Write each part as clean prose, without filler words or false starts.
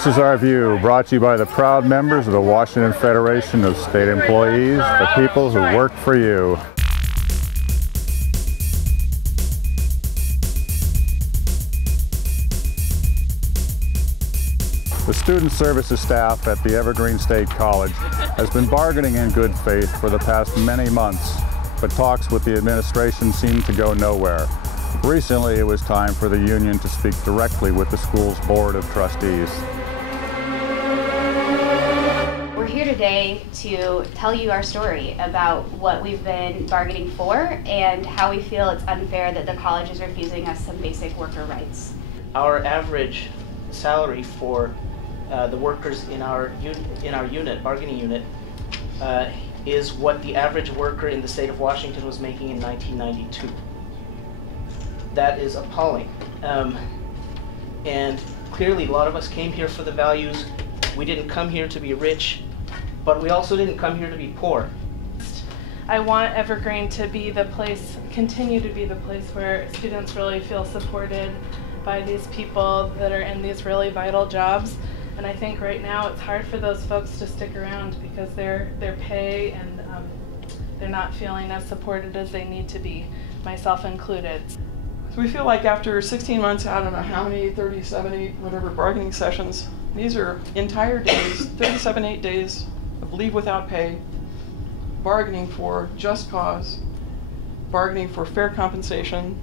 This is our view, brought to you by the proud members of the Washington Federation of State Employees, the people who work for you. The student services staff at the Evergreen State College has been bargaining in good faith for the past many months, but talks with the administration seem to go nowhere. Recently, it was time for the union to speak directly with the school's board of trustees. We're here today to tell you our story about what we've been bargaining for and how we feel it's unfair that the college is refusing us some basic worker rights. Our average salary for the workers in our unit, bargaining unit, is what the average worker in the state of Washington was making in 1992. That is appalling. And clearly a lot of us came here for the values. We didn't come here to be rich, but we also didn't come here to be poor. I want Evergreen to be the place, continue to be the place where students really feel supported by these people that are in these really vital jobs. And I think right now it's hard for those folks to stick around because their pay and they're not feeling as supported as they need to be, myself included. So we feel like after 16 months, I don't know how many, 37, 8, whatever, bargaining sessions, these are entire days, 37, 8 days of leave without pay, bargaining for just cause, bargaining for fair compensation.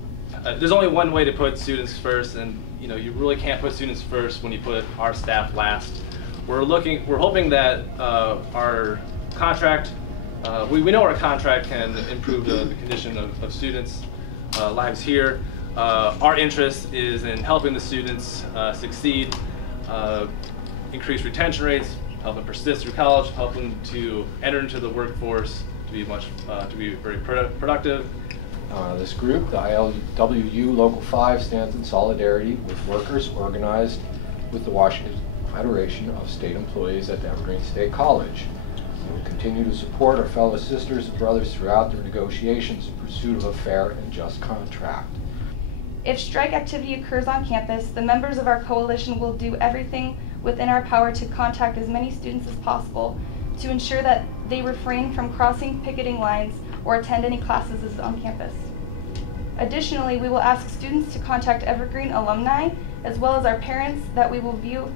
There's only one way to put students first, and you really can't put students first when you put our staff last. We're hoping that our contract, we know our contract can improve the condition of students' lives here. Our interest is in helping the students succeed, increase retention rates, help them persist through college, help them to enter into the workforce, to be very productive. This group, the ILWU Local 5, stands in solidarity with workers organized with the Washington Federation of State Employees at the Evergreen State College. We will continue to support our fellow sisters and brothers throughout their negotiations in pursuit of a fair and just contract. If strike activity occurs on campus, the members of our coalition will do everything within our power to contact as many students as possible to ensure that they refrain from crossing picketing lines or attend any classes on campus. Additionally, we will ask students to contact Evergreen alumni as well as our parents that we will view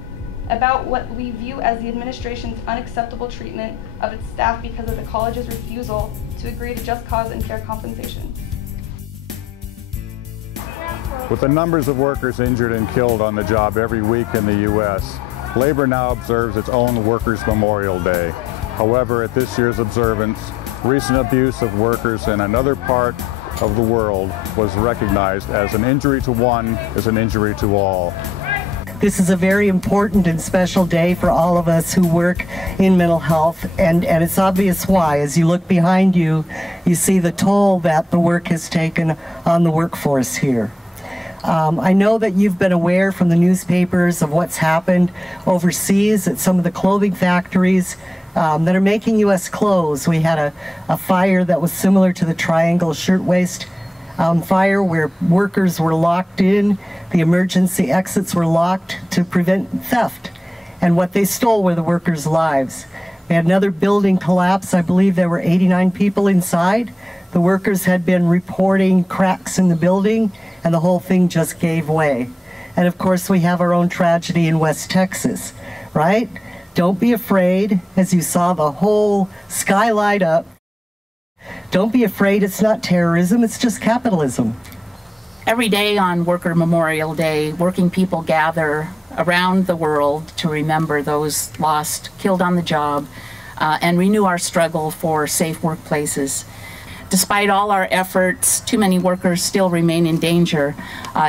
about what we view as the administration's unacceptable treatment of its staff because of the college's refusal to agree to just cause and fair compensation. With the numbers of workers injured and killed on the job every week in the U.S., labor now observes its own Workers' Memorial Day. However, at this year's observance, recent abuse of workers in another part of the world was recognized as an injury to one is an injury to all. This is a very important and special day for all of us who work in mental health, and it's obvious why. As you look behind you, you see the toll that the work has taken on the workforce here. I know that you've been aware from the newspapers of what's happened overseas at some of the clothing factories that are making U.S. clothes. We had a fire that was similar to the Triangle Shirtwaist fire where workers were locked in. The emergency exits were locked to prevent theft. And what they stole were the workers' lives. We had another building collapse. I believe there were 89 people inside. The workers had been reporting cracks in the building, and the whole thing just gave way. And of course, we have our own tragedy in West Texas, right? Don't be afraid, as you saw the whole sky light up. Don't be afraid, it's not terrorism, it's just capitalism. Every day on Worker Memorial Day, working people gather around the world to remember those lost, killed on the job, and renew our struggle for safe workplaces. Despite all our efforts, too many workers still remain in danger.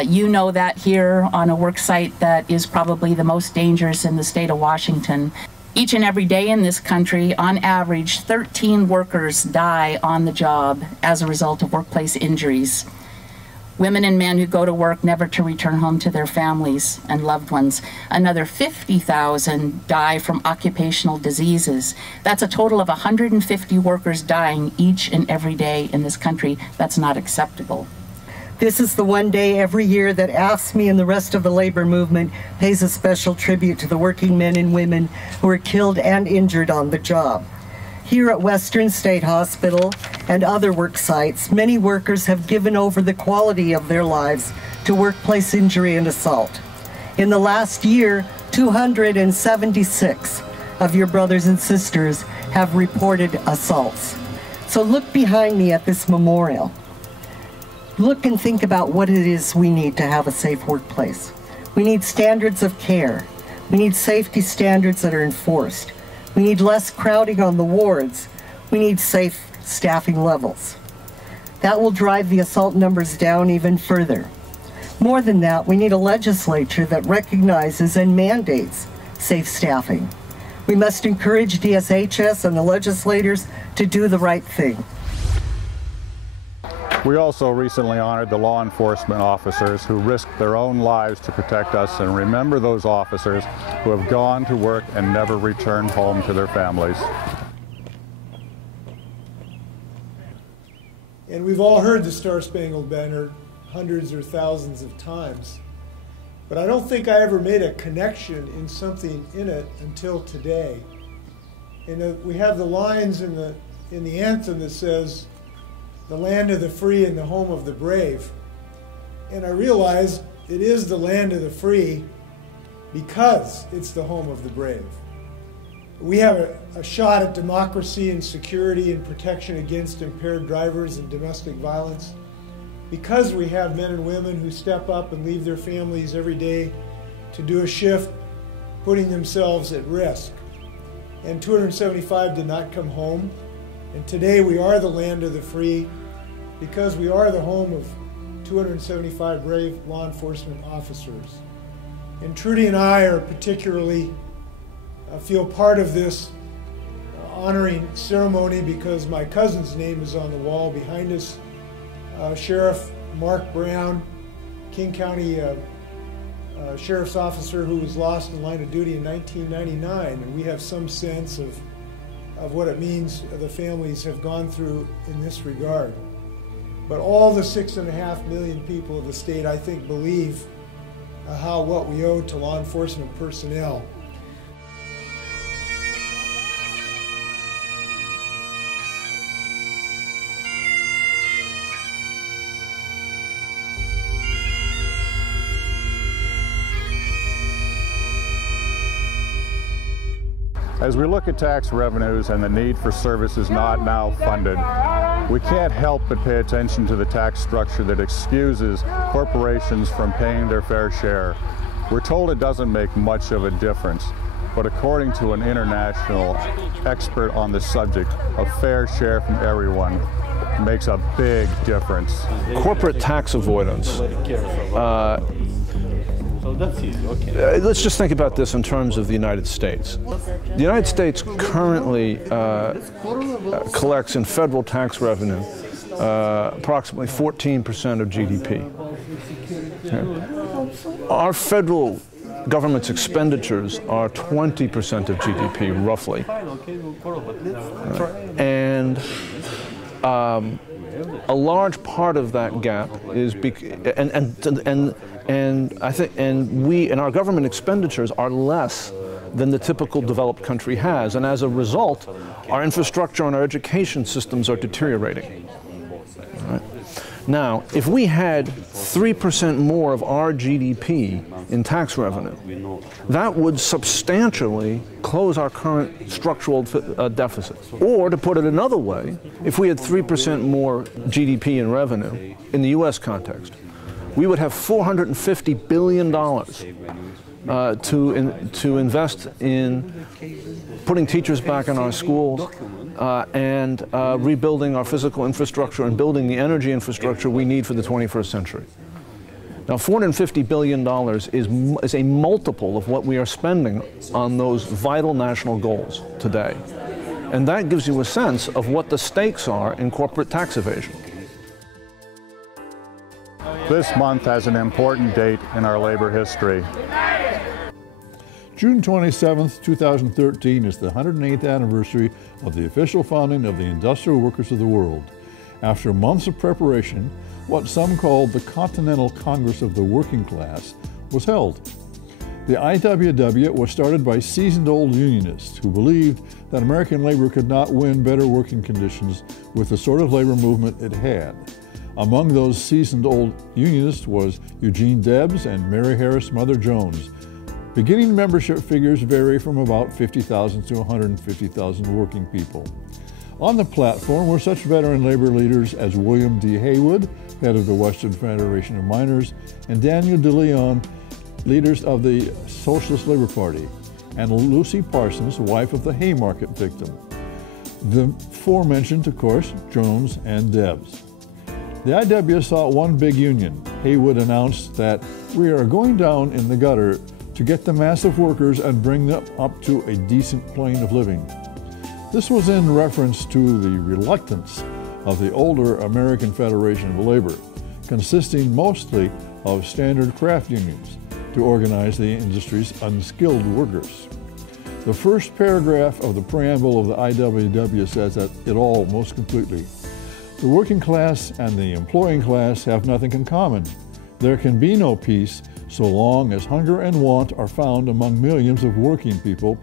You know that here on a work site that is probably the most dangerous in the state of Washington. Each and every day in this country, on average, 13 workers die on the job as a result of workplace injuries. Women and men who go to work never to return home to their families and loved ones. Another 50,000 die from occupational diseases. That's a total of 150 workers dying each and every day in this country. That's not acceptable. This is the one day every year that AFSCME and the rest of the labor movement pays a special tribute to the working men and women who were killed and injured on the job. Here at Western State Hospital and other work sites, many workers have given over the quality of their lives to workplace injury and assault. In the last year, 276 of your brothers and sisters have reported assaults. So look behind me at this memorial. Look and think about what it is we need to have a safe workplace. We need standards of care. We need safety standards that are enforced. We need less crowding on the wards. We need safe staffing levels. That will drive the assault numbers down even further. More than that, we need a legislature that recognizes and mandates safe staffing. We must encourage DSHS and the legislators to do the right thing. We also recently honored the law enforcement officers who risked their own lives to protect us, and remember those officers who have gone to work and never returned home to their families. And we've all heard the Star-Spangled Banner hundreds or thousands of times, but I don't think I ever made a connection in something in it until today. And we have the lines in the anthem that says, "The land of the free and the home of the brave." And I realized it is the land of the free because it's the home of the brave. We have a shot at democracy and security and protection against impaired drivers and domestic violence because we have men and women who step up and leave their families every day to do a shift, putting themselves at risk. And 275 did not come home. And today we are the land of the free because we are the home of 275 brave law enforcement officers. And Trudy and I are particularly feel part of this honoring ceremony because my cousin's name is on the wall behind us. Sheriff Mark Brown, King County Sheriff's officer who was lost in line of duty in 1999, and we have some sense of what it means the families have gone through in this regard. But all the 6.5 million people of the state, I think, believe what we owe to law enforcement personnel. As we look at tax revenues and the need for services not now funded, we can't help but pay attention to the tax structure that excuses corporations from paying their fair share. We're told it doesn't make much of a difference, but according to an international expert on the subject, a fair share from everyone makes a big difference. Corporate tax avoidance. Let's just think about this in terms of the United States. The United States currently collects in federal tax revenue approximately 14% of GDP. Okay. Our federal government's expenditures are 20% of GDP, roughly. And a large part of that gap is and our government expenditures are less than the typical developed country has, and as a result, our infrastructure and our education systems are deteriorating. All right? Now, if we had 3% more of our GDP in tax revenue, that would substantially close our current structural deficit. Or, to put it another way, if we had 3% more GDP in revenue in the U.S. context, we would have $450 billion to invest in putting teachers back in our schools and rebuilding our physical infrastructure and building the energy infrastructure we need for the 21st century. Now, $450 billion is a multiple of what we are spending on those vital national goals today. And that gives you a sense of what the stakes are in corporate tax evasion. This month has an important date in our labor history. June 27, 2013 is the 108th anniversary of the official founding of the Industrial Workers of the World. After months of preparation, what some called the Continental Congress of the Working Class was held. The IWW was started by seasoned old unionists who believed that American labor could not win better working conditions with the sort of labor movement it had. Among those seasoned old unionists was Eugene Debs and Mary Harris Mother Jones. Beginning membership figures vary from about 50,000 to 150,000 working people. On the platform were such veteran labor leaders as William D. Haywood, head of the Western Federation of Miners, and Daniel De Leon, leaders of the Socialist Labor Party, and Lucy Parsons, wife of the Haymarket victim. The aforementioned, of course, Jones and Debs. The IW sought one big union. Haywood announced that we are going down in the gutter to get the mass of workers and bring them up to a decent plane of living. This was in reference to the reluctance of the older American Federation of Labor, consisting mostly of standard craft unions, to organize the industry's unskilled workers. The first paragraph of the preamble of the IWW says that it all most completely. The working class and the employing class have nothing in common. There can be no peace so long as hunger and want are found among millions of working people,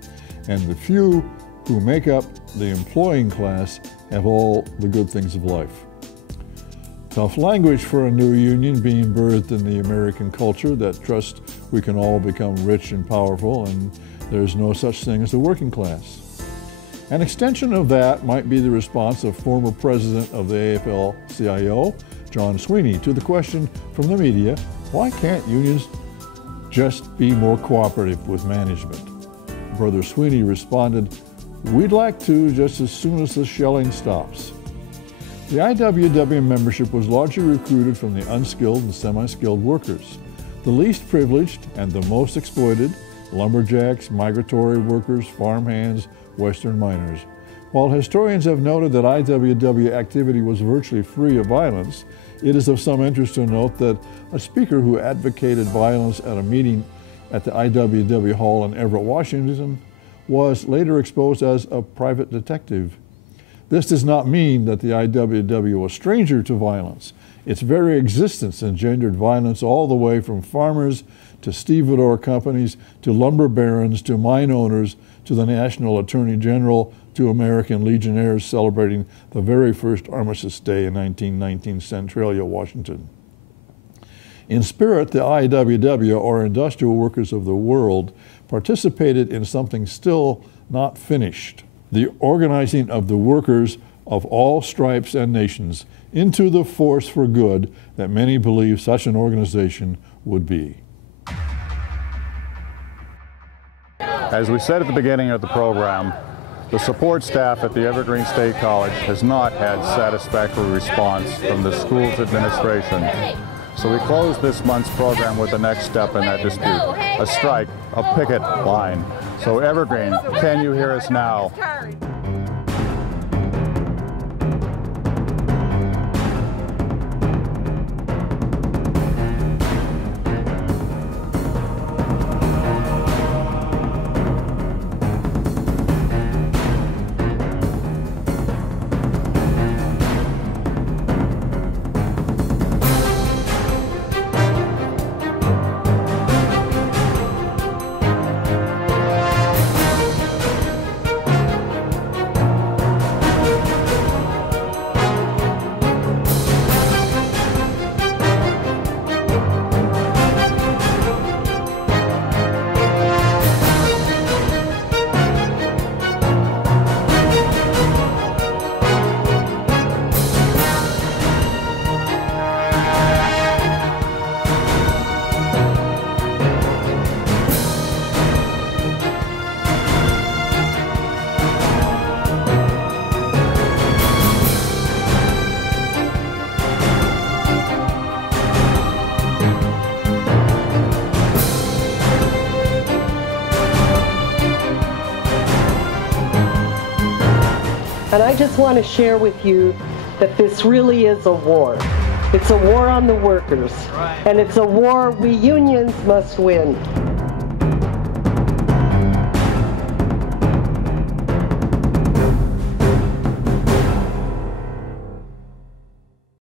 and the few who make up the employing class have all the good things of life. Tough language for a new union being birthed in the American culture that trusts we can all become rich and powerful and there's no such thing as the working class. An extension of that might be the response of former president of the AFL-CIO, John Sweeney, to the question from the media, why can't unions just be more cooperative with management? Brother Sweeney responded, we'd like to just as soon as the shelling stops. The IWW membership was largely recruited from the unskilled and semi-skilled workers. The least privileged and the most exploited, lumberjacks, migratory workers, farmhands, Western miners. While historians have noted that IWW activity was virtually free of violence, it is of some interest to note that a speaker who advocated violence at a meeting at the IWW Hall in Everett, Washington, was later exposed as a private detective. This does not mean that the IWW was a stranger to violence. Its very existence engendered violence all the way from farmers to stevedore companies to lumber barons to mine owners to the National Attorney General to American Legionnaires celebrating the very first Armistice Day in 1919, Centralia, Washington. In spirit, the IWW, or Industrial Workers of the World, participated in something still not finished, the organizing of the workers of all stripes and nations into the force for good that many believe such an organization would be. As we said at the beginning of the program, the support staff at the Evergreen State College has not had satisfactory response from the school's administration. So we close this month's program with the next step in that dispute, a strike, a picket line. So Evergreen, can you hear us now? And I just want to share with you that this really is a war. It's a war on the workers. And it's a war we unions must win.